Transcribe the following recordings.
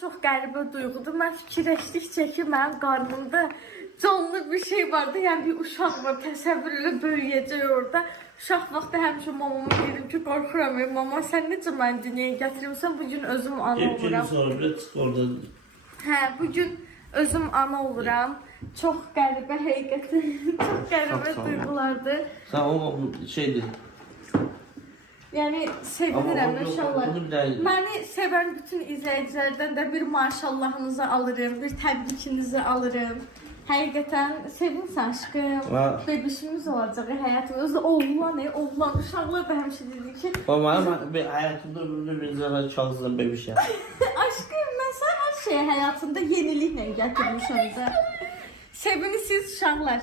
Çox qəribə duyğudur. Mən fikirləşdikcə ki, mənim qarnımda canlı bir şey vardı. Yəni bir uşaq var, təsəvvür elə böyüyəcək orada. Uşaq vaxtı həmişə mamama dedim ki, qorxuram. Mama, sən necə məni dünyaya gətirmisən? Bugün özüm ana oluram. Gün sonra bile çık oradan. Hə, bugün özüm ana oluram. Çox qəribə həqiqətən. Çox qəribə duyğulardır. Sen o şeydi. Yəni sevinirəm inşallah. Bunu bir daha- Məni sevən bütün izləyicilərdən də bir maşallahınızı alırım, bir təbrikinizi alırım. Həqiqətən sevinsən aşkım. Va- Bebişimiz olacaq həyatımızda. Oğlan, uşaqlar da həmişə dedik ki, Ama ben hayatımda bir zaman çalışsam bebiş ya. aşkım mən sən hər şeyi həyatında yeniliklə gətirmişəm də. Sevinirsiniz uşaqlar.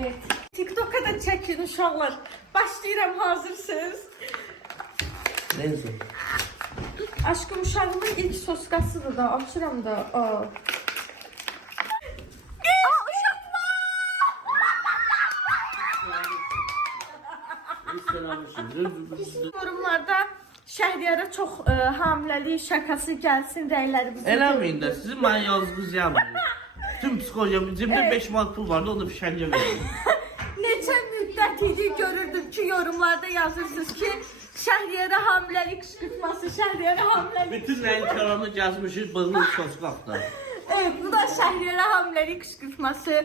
Evet. TikTok'a da çəkin uşaqlar. Başlayıram, hazırsınız. Neyse. Aşkım uşağımın ilk soskasıdır da, açıram da. Yorumlarda Şəhriyara çox hamiləlik şakası gəlsin, rəylərimizi. Eləməyin də sizin mənə yazdığınız yanmayın. Tüm psikolojim, cebimdə 5 manat pul vardı, onu da fişəncə verdim. Neçə müddət idi görürdüm ki, yorumlarda yazırsınız ki, Şəhriyara hamiləlik qışqırtması, Şəhriyara hamiləlik. Bütün rəngkarını gəzmişiz, bığlı soskaqda. Evet, bu da Şəhriyara hamiləlik qışqırtması.